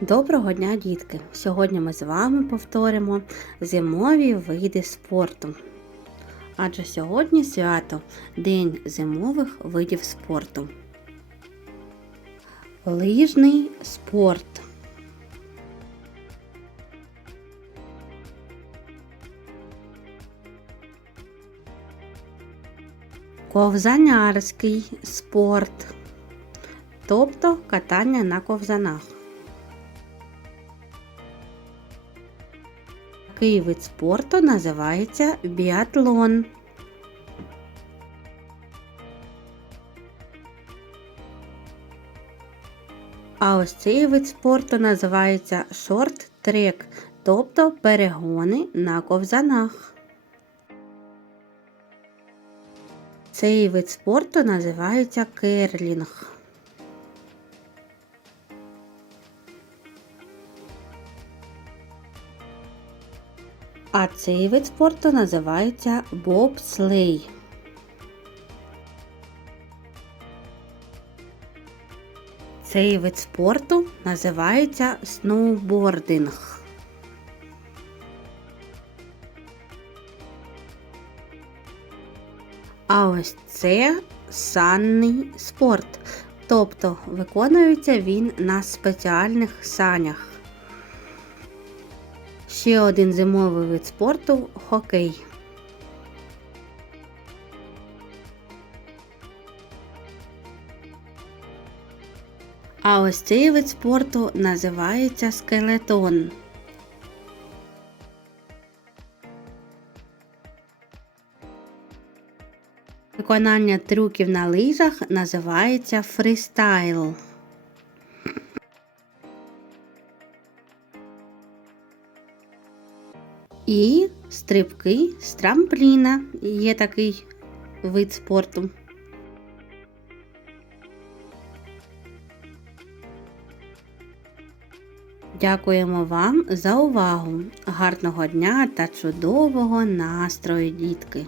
Доброго дня, дітки! Сьогодні ми з вами повторимо зимові види спорту. Адже сьогодні свято День зимових видів спорту. Лижний спорт. Ковзанярський спорт, тобто катання на ковзанах. Такий вид спорту називається біатлон. А ось цей вид спорту називається шорт-трек, тобто перегони на ковзанах. Цей вид спорту називається керлінг. А цей вид спорту називається бобслей. Цей вид спорту називається сноубординг. А ось це санний спорт. Тобто виконується він на спеціальних санях. Ще один зимовий вид спорту хокей. А ось цей вид спорту називається скелетон. Виконання трюків на лижах називається фристайл. І стрибки з трампліна є такий вид спорту. Дякуємо вам за увагу. Гарного дня та чудового настрою, дітки!